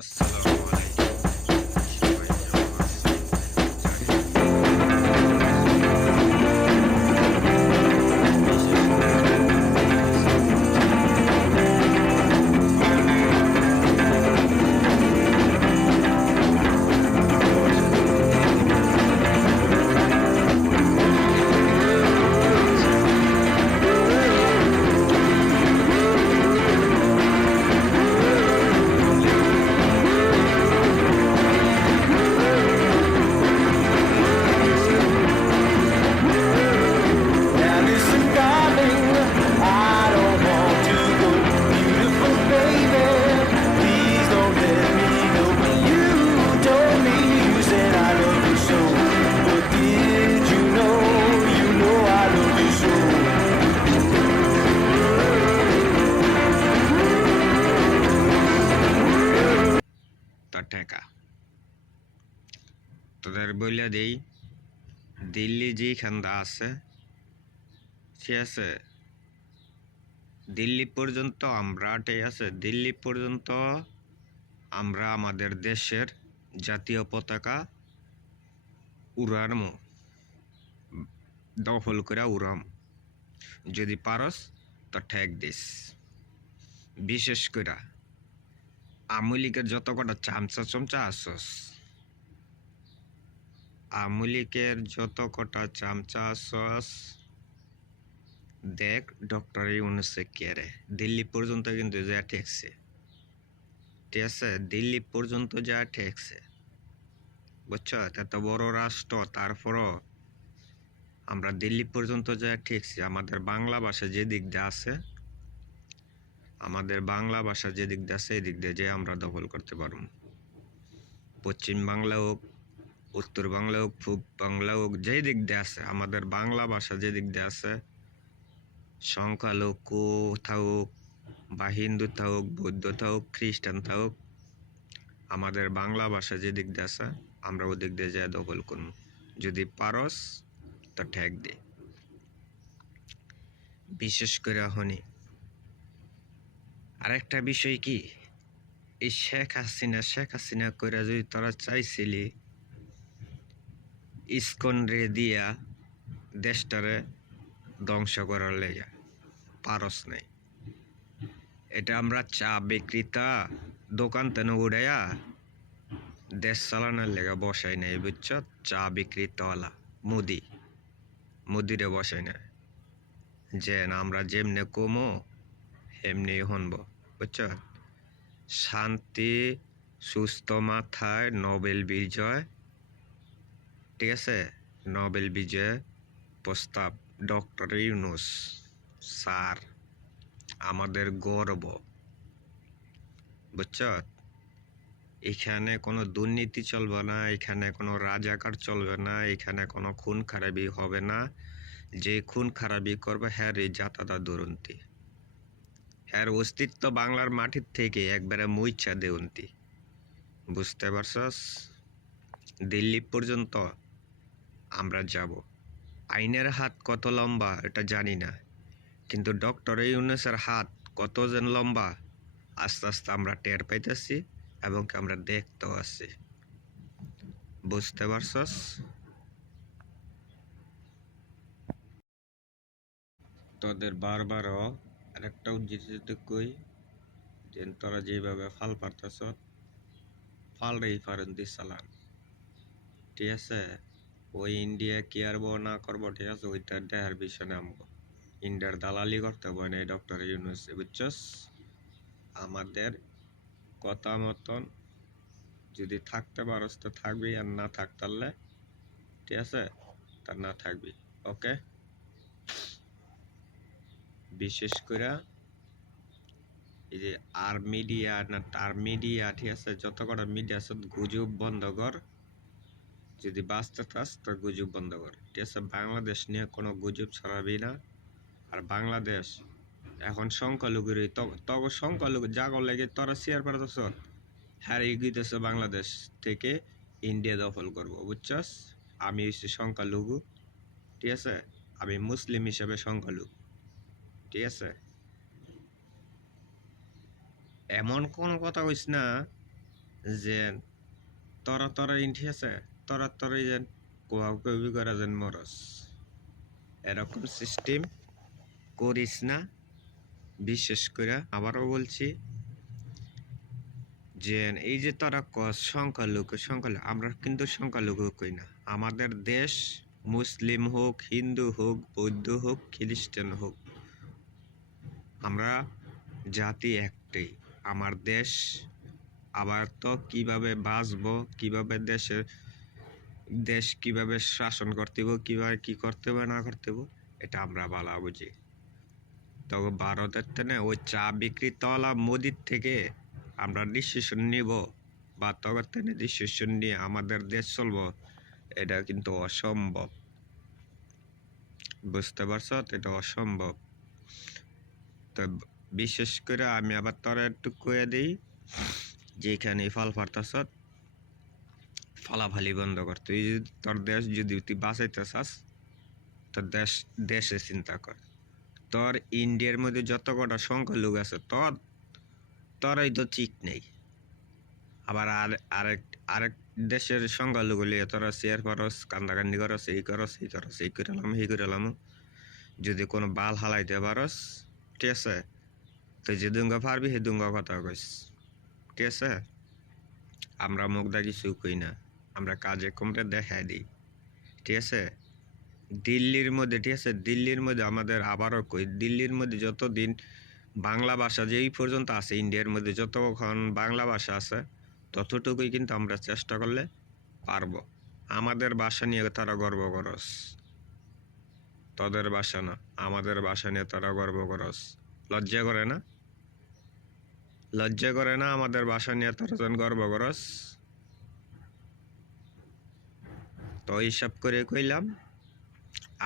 আসসালামু আলাইকুম। সবাই কেমন আছেন? বিশেষ করে ভালোবাসা যদি Now listen, darling, I don't want to go. Beautiful baby, please don't let me go. You told me, you said I love you so. But did you know I love you so. টাকা তোদের বইলা দেই, দিল্লি যেখানটা আছে, ঠিক আছে, দিল্লি পর্যন্ত আমরা, ঠিক আছে, দিল্লি পর্যন্ত আমরা আমাদের দেশের জাতীয় পতাকা উড়ানো, দখল করে উড়াম। যদি পারস তো ঠেক দিস। বিশেষ করে আওয়ামী লীগের যত কটা চামচা আসস, আওয়ামী লীগের যত কটা চামচা আসস, দেখ ডক্টর ইউনূসে কেরে দিল্লি পর্যন্ত কিন্তু যা ঠেকছে, ঠিক আছে, দিল্লি পর্যন্ত যা ঠেকছে, বুঝছ? এত বড় রাষ্ট্র, তারপরও আমরা দিল্লি পর্যন্ত যা ঠেকছি। আমাদের বাংলা ভাষা যে দিক দিয়ে আছে, আমাদের বাংলা ভাষা যে দিক দিয়ে আছে, এই দিক দিয়ে যে আমরা দখল করতে পারব। পশ্চিম বাংলা হোক, উত্তর বাংলা হোক, পূব বাংলা হোক, যে দিক দিয়ে আছে, আমাদের বাংলা ভাষা যে দিক দিয়ে আছে, সংখ্যালঘু থাকুক বা হিন্দু থাকুক, বৌদ্ধ থাকুক, খ্রিস্টান থাকুক, আমাদের বাংলা ভাষা যে দিক দিয়ে আছে, আমরা ও দিক দিয়ে যা দখল করব। যদি পারস তো ঠেক দে। বিশেষ করে হনি আরেকটা বিষয় কি, এই শেখ হাসিনা করে যদি তোরা চাইছিলি ইসকন রে দিয়া দেশটারে ধ্বংস করার লেগা, পারস নাই। এটা আমরা চা বিক্রেতা দোকান তেন উড়াইয়া দেশ চালানোর লেগা বসাই নাই, বুঝছ? চা বিক্রেতাওয়ালা মুদিরে বসাই নাই, যে আমরা যেমনে কমো এমনি হনব, বুঝছ? শান্তি, সুস্থ মাথায় নোবেল বিজয়, ঠিক আছে, নোবেল বিজয় প্রস্তাব ডক্টর ইউনূস স্যার, আমাদের গর্ব, বুঝছ? এখানে কোনো দুর্নীতি চলবে না, এখানে কোনো রাজাকার চলবে না, এখানে কোনো খুন খারাপি হবে না। যে খুন খারাপি করবে হ্যার এই জাতাদা দুরন্তি, হ্যার অস্তিত্ব বাংলার মাটির থেকে একবারে মুইচ্ছা দেউন্তি, বুঝতে পারছস? দিল্লি পর্যন্ত আমরা যাব। আইনের হাত কত লম্বা এটা জানি না, কিন্তু ডক্টর ইউনূসের হাত কত যেন লম্বা আস্তে আস্তে আমরা টের পাইতেছি এবং আমরা দেখতেও আছি, বুঝতে পারছস? তোদের বারবারও আরেকটা উদ্ধৃতি কই, যে তোরা যেভাবে ফাল পারতাছ, ফালরেই ফারেন দি চালান, ঠিক আছে? ওই ইন্ডিয়া কি আর না করবো, ঠিক আছে, ওইটা দেহার বিষয় নামবো। ইন্ডিয়ার দালালি করতে হবে না ডক্টর ইউনূস, বুঝছস? আমাদের কথা মতন যদি থাকতে পারস তো থাকবি, আর না থাকতারলে, ঠিক আছে, তা না থাকবি। ওকে? বিশেষ করে এই যে আর মিডিয়া না তার মিডিয়া, ঠিক আছে, যত কটা মিডিয়া আছে গুজব বন্ধ কর। যদি বাঁচতে চাস তো গুজব বন্ধ কর, ঠিক আছে? বাংলাদেশ নিয়ে কোনো গুজব ছড়াবি না। আর বাংলাদেশ এখন সংখ্যালঘুরই, তবে সংখ্যালঘু জাগর লেগে তোরা শেয়ার পারতেছ, হ্যাঁ এগিয়েছে বাংলাদেশ থেকে ইন্ডিয়া দখল করবো, বুঝছস? আমি হচ্ছি সংখ্যালঘু, ঠিক আছে, আমি মুসলিম হিসেবে সংখ্যালঘু, ঠিক আছে? এমন কোন কথা কইস না যে তরা ইন্ঠি আছে তরাই যেন কোয়া কবি করা যেন মরস, এরকম সিস্টেম করিস না। বিশেষ করে আবারও বলছি যে এই যে তারা সংখ্যালঘু, আমরা কিন্তু সংখ্যালঘু কই না। আমাদের দেশ মুসলিম হোক, হিন্দু হোক, বৌদ্ধ হোক, খ্রিস্টান হোক, আমরা জাতি একটাই। আমার দেশ আবার তো কিভাবে বাঁচবো, কিভাবে দেশ কিভাবে শাসন করতে হবে, কিভাবে কি করতে হবে না করতে হবে, এটা আমরা ভালো বুঝি। তবে ভারতের থেকে ওই চা বিক্রিতলা মোদির থেকে আমরা ডিসিশন নিব বা তখন থেকে ডিসিশন নিয়ে আমাদের দেশ চলবো, এটা কিন্তু অসম্ভব। বুঝতে পারছ? এটা অসম্ভব। তো বিশেষ করে আমি আবার তোরা একটু কয়ে দিই, যেখানে ফল ফারতাছ ফলাফালি বন্ধ কর। তুই তোর দেশ যদি তুই বাঁচাইতে চাস, তোর দেশে চিন্তা কর। তোর ইন্ডিয়ার মধ্যে যত কটা সংখ্যালঘু আছে তোরই তো ঠিক নেই। আবার আরেক দেশের সংখ্যালঘু লিয়ে তোরা শেয়ার করস, কান্দাকান্দি করস, এই করস এই করে এলাম। যদি কোনো বাল হালাইতে পারস, ঠিক আছে, তুই যে দুঙ্গা পারবি সে দুঙ্গা কথা কইস, ঠিক আছে। আমরা মুখ দা কিছু কই না, আমরা কাজে কমরে দেখাই দিই, ঠিক আছে। দিল্লির মধ্যে, ঠিক আছে, দিল্লির মধ্যে আমাদের আবারও কই, দিল্লির মধ্যে যতদিন বাংলা ভাষা যেই পর্যন্ত আছে, ইন্ডিয়ার মধ্যে যতক্ষণ বাংলা ভাষা আছে ততটুকুই কিন্তু আমরা চেষ্টা করলে পারবো। আমাদের ভাষা নিয়ে তারা গর্ব করস, তোদের ভাষা না, আমাদের ভাষা নিয়ে তারা গর্ব করস। লজ্জা করে না? লজ্জা করে না আমাদের ভাষা নিয়ে তারা যেন গর্ব করস? তো হিসাব করে কইলাম,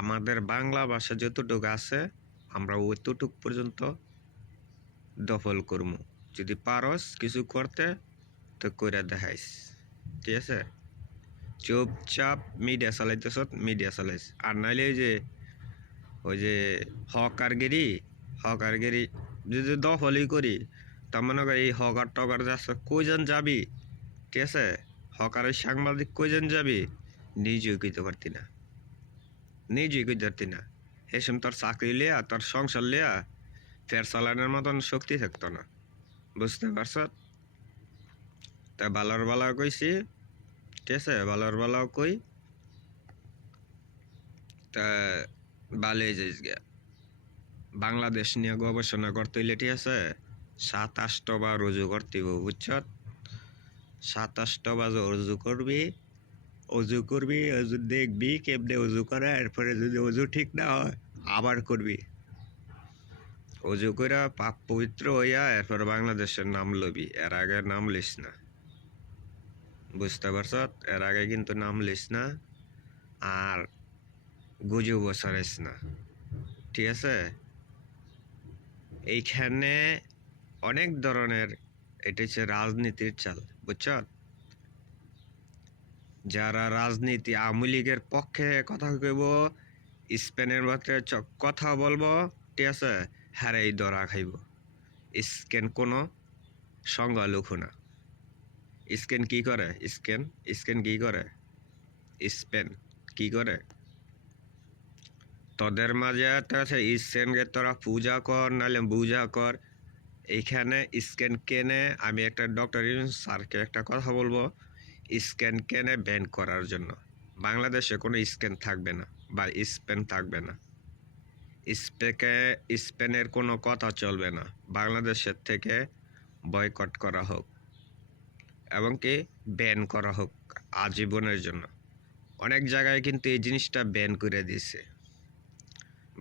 আমাদের বাংলা ভাষা যতটুকু আছে আমরা ওইটুক পর্যন্ত দখল করবো। যদি পারস কিছু করতে তো করে দেখাইস, ঠিক আছে। চুপচাপ মিডিয়া চালাইতেছ, মিডিয়া চালাইস। আর নাইলে ওই যে হকারগিরি যদি দখলই করি, তার মনে করি এই হকার টকার যাচ্ছে কইজন যাবি, ঠিক আছে। হকারের সাংবাদিক কইজন যাবি, নিজেও কইতে পারতি না, এসম তোর চাকরি লিয়া, তোর সংসার লিয়া ফের চালানোর মতন শক্তি থাকতো না। বুঝতে পারছ? তা ভালোর কইছি, ঠিক আছে, ভালোও কই। তা ভালোই যাইস গিয়া। বাংলাদেশ নিয়ে গবেষণা করতে হইলে, ঠিক আছে, 27টা বার রুজু করতে হইব, বুঝছ? 27টা বার রুজু করবি, অজু দেখবি কেমনে অজু করে, এরপরে যদি অজু ঠিক না হয় আবার করবি। অজু করে পাক পবিত্র হইয়া এরপর বাংলাদেশের নাম লবি, এর আগে নাম লিস না। বুঝতে পারছ? এর আগে কিন্তু নাম লিস না, আর গুজু বসারিস না, ঠিক আছে। এইখানে অনেক ধরনের, এটা হচ্ছে রাজনীতির চাল, বুঝছ? যারা রাজনীতি আওয়ামী লীগের পক্ষে কথা কইব, স্পেনের মধ্যে কথা বলবো, ঠিক আছে, হারাই ধরা খাইব। স্কেন কোনো সংখ্যালঘু না। স্কেন কি করে? স্কেন কি করে? স্পেন কি করে? তোদের মাঝে স্কেনকে তোরা পূজা কর, নাহলে বুঝা কর। এইখানে স্ক্যান কেনে আমি একটা ডক্টর স্যারকে একটা কথা বলবো, স্ক্যান কেনে ব্যান করার জন্য। বাংলাদেশে কোনো স্ক্যান থাকবে না বা স্পেন থাকবে না। স্পেনের কোনো কথা চলবে না। বাংলাদেশের থেকে বয়কট করা হোক এবং কি ব্যান করা হোক আজীবনের জন্য। অনেক জায়গায় কিন্তু এই জিনিসটা ব্যান করে দিয়েছে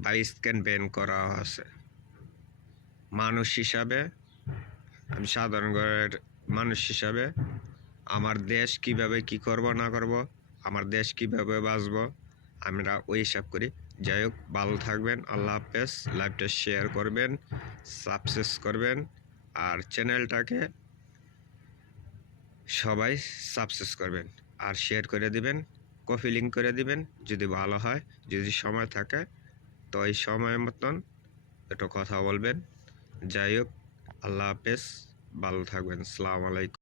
বা স্ক্যান ব্যান করা আছে। মানুষ হিসাবে, আমি সাধারণ ঘরের মানুষ হিসাবে আমার দেশ কিভাবে কি করব না করব, আমার দেশ কিভাবে বাঁচব, আমরা ওই হিসাব করি। যাই হোক, ভালো থাকবেন, আল্লাহ হাফেজ। লাইভটা শেয়ার করবেন, সাবস্ক্রাইব করবেন, আর চ্যানেলটাকে সবাই সাবস্ক্রাইব করবেন আর শেয়ার করে দিবেন, কপি লিঙ্ক করে দিবেন যদি ভালো হয়। যদি সময় থাকে তো এই সময় মতন একটু কথা বলবেন। যাই হোক, আল্লাহ হাফেজ, ভালো থাকবেন। আসসালামু আলাইকুম।